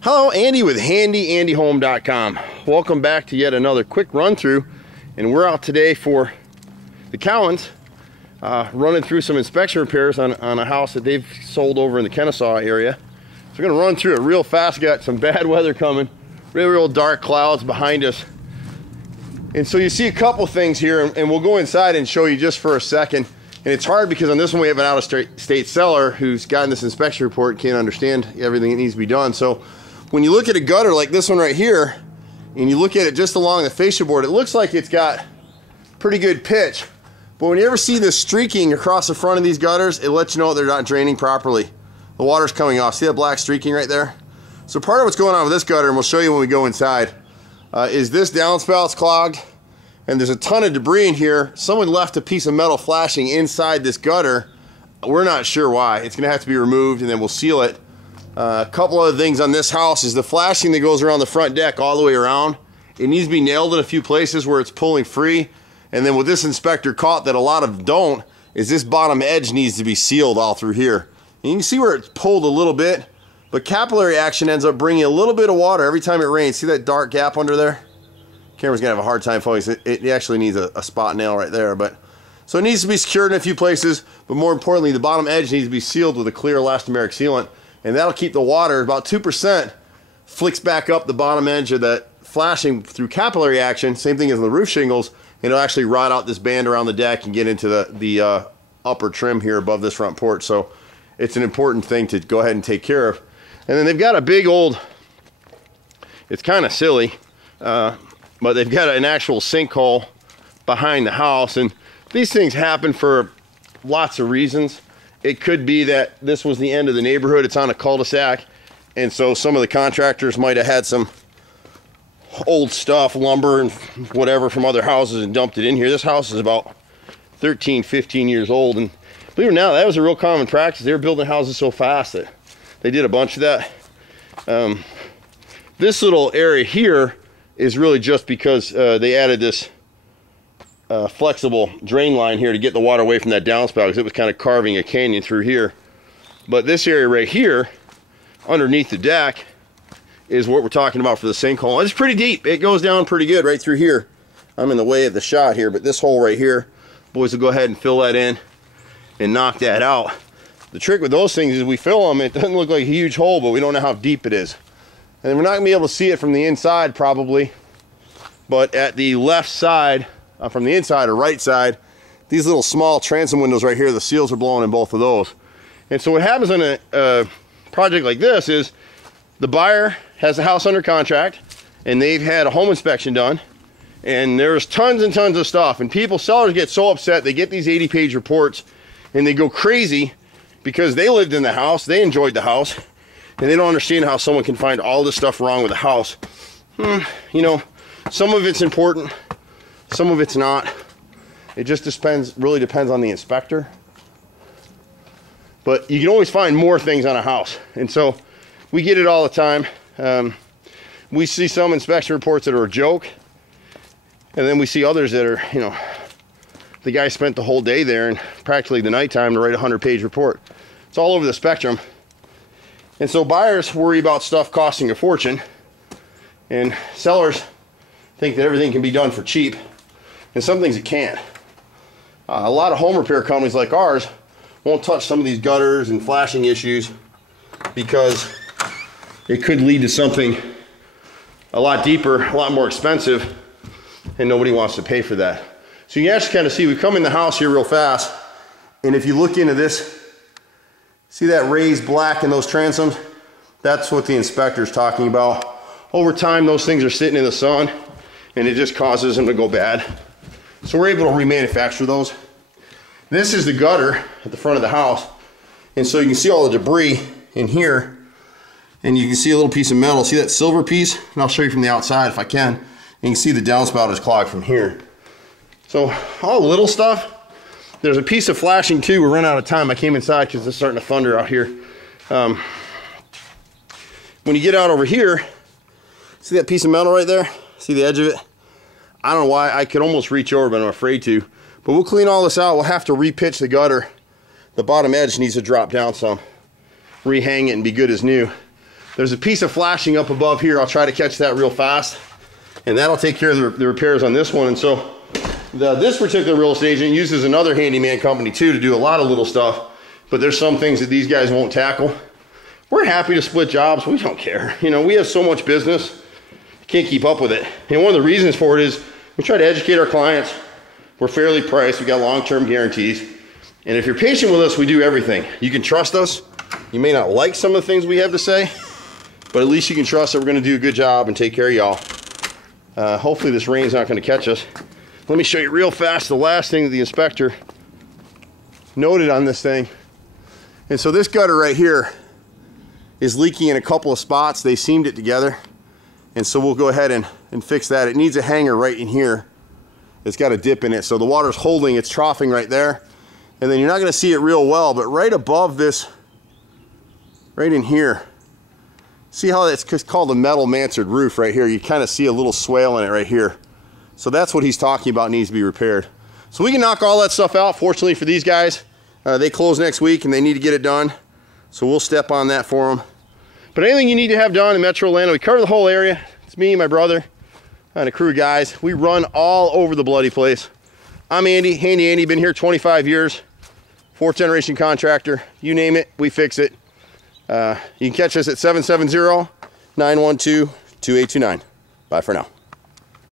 Hello, Andy with HandyANDYHome.com. Welcome back to yet another quick run through, and we're out today for the Cowans, running through some inspection repairs on a house that they've sold over in the Kennesaw area. So we're gonna run through it real fast. Got some bad weather coming, real dark clouds behind us. And so you see a couple things here, and we'll go inside and show you just for a second. And it's hard because on this one we have an out-of-state seller who's gotten this inspection report, can't understand everything that needs to be done. So when you look at a gutter like this one right here, and you look at it just along the fascia board, it looks like it's got pretty good pitch. But when you ever see this streaking across the front of these gutters, it lets you know they're not draining properly. The water's coming off. See that black streaking right there? So part of what's going on with this gutter, and we'll show you when we go inside, is this downspout's clogged, and there's a ton of debris in here. Someone left a piece of metal flashing inside this gutter. We're not sure why. It's gonna have to be removed, and then we'll seal it. A couple other things on this house is the flashing that goes around the front deck all the way around. It needs to be nailed in a few places where it's pulling free. And then what this inspector caught that a lot of don't is this bottom edge needs to be sealed all through here. And you can see where it's pulled a little bit, but capillary action ends up bringing a little bit of water every time it rains. See that dark gap under there? Camera's gonna have a hard time focusing. It actually needs a spot nail right there. So it needs to be secured in a few places, but more importantly, the bottom edge needs to be sealed with a clear elastomeric sealant. And that'll keep the water, about 2%, flicks back up the bottom edge of that flashing through capillary action, same thing as the roof shingles, and it'll actually rot out this band around the deck and get into the upper trim here above this front porch. So it's an important thing to go ahead and take care of. And then they've got a big old, it's kind of silly, but they've got an actual sinkhole behind the house, and these things happen for lots of reasons. It could be that this was the end of the neighborhood. It's on a cul-de-sac, and so some of the contractors might have had some old stuff, lumber and whatever from other houses, and dumped it in here. This house is about 13, 15 years old, and believe it or not, that was a real common practice. They were building houses so fast that they did a bunch of that. This little area here is really just because they added this flexible drain line here to get the water away from that downspout, because it was kind of carving a canyon through here. But this area right here underneath the deck is what we're talking about for the sinkhole. It's pretty deep. It goes down pretty good right through here. I'm in the way of the shot here, but this hole right here, boys will go ahead and fill that in and knock that out. The trick with those things is we fill them, it doesn't look like a huge hole, but we don't know how deep it is. And we're not gonna be able to see it from the inside probably, but at the left side, from the inside or right side, these little small transom windows right here, the seals are blowing in both of those. And so what happens on a project like this is the buyer has the house under contract, and they've had a home inspection done, and there's tons and tons of stuff, and sellers get so upset. They get these 80-page reports and they go crazy because they lived in the house, they enjoyed the house, and they don't understand how someone can find all this stuff wrong with the house. You know, some of it's important, some of it's not. It just really depends on the inspector. But you can always find more things on a house. And so we get it all the time. We see some inspection reports that are a joke. And then we see others that are, you know, the guy spent the whole day there and practically the nighttime to write a 100-page report. It's all over the spectrum. And so buyers worry about stuff costing a fortune, and sellers think that everything can be done for cheap, and some things it can't. A lot of home repair companies like ours won't touch some of these gutters and flashing issues because it could lead to something a lot deeper, a lot more expensive, and nobody wants to pay for that. So you can actually kind of see, we come in the house here real fast, and if you look into this, see that raised black in those transoms? That's what the inspector's talking about. Over time, those things are sitting in the sun, and it just causes them to go bad. So we're able to remanufacture those. This is the gutter at the front of the house, and so you can see all the debris in here, and you can see a little piece of metal. See that silver piece? And I'll show you from the outside if I can. And you can see the downspout is clogged from here. So all the little stuff. There's a piece of flashing too. We're running out of time. I came inside because it's starting to thunder out here. When you get out over here, see that piece of metal right there? See the edge of it? I don't know why. I could almost reach over, but I'm afraid to. But we'll clean all this out. We'll have to repitch the gutter. The bottom edge needs to drop down some. Rehang it and be good as new. There's a piece of flashing up above here. I'll try to catch that real fast, and that'll take care of the repairs on this one. And so this particular real estate agent uses another handyman company too to do a lot of little stuff, but there's some things that these guys won't tackle. We're happy to split jobs. We don't care. You know, we have so much business, can't keep up with it. And one of the reasons for it is we try to educate our clients. We're fairly priced. We got long-term guarantees. And if you're patient with us, we do everything. You can trust us. You may not like some of the things we have to say, but at least you can trust that we're gonna do a good job and take care of y'all. Hopefully this rain's not gonna catch us. Let me show you real fast the last thing that the inspector noted on this thing. And so this gutter right here is leaking in a couple of spots. They seamed it together. And so we'll go ahead and fix that. It needs a hanger right in here. It's got a dip in it. So the water's holding, it's troughing right there. And then you're not gonna see it real well, but right above this, right in here, see how it's called a metal mansard roof right here? You kind of see a little swale in it right here. So that's what he's talking about needs to be repaired. So we can knock all that stuff out. Fortunately for these guys, they close next week and they need to get it done. So we'll step on that for them. But anything you need to have done in Metro Atlanta, we cover the whole area. It's me, my brother, and a crew of guys. We run all over the bloody place. I'm Andy, Handy Andy, been here 25 years. 4th generation contractor. You name it, we fix it. You can catch us at 770-912-2829. Bye for now.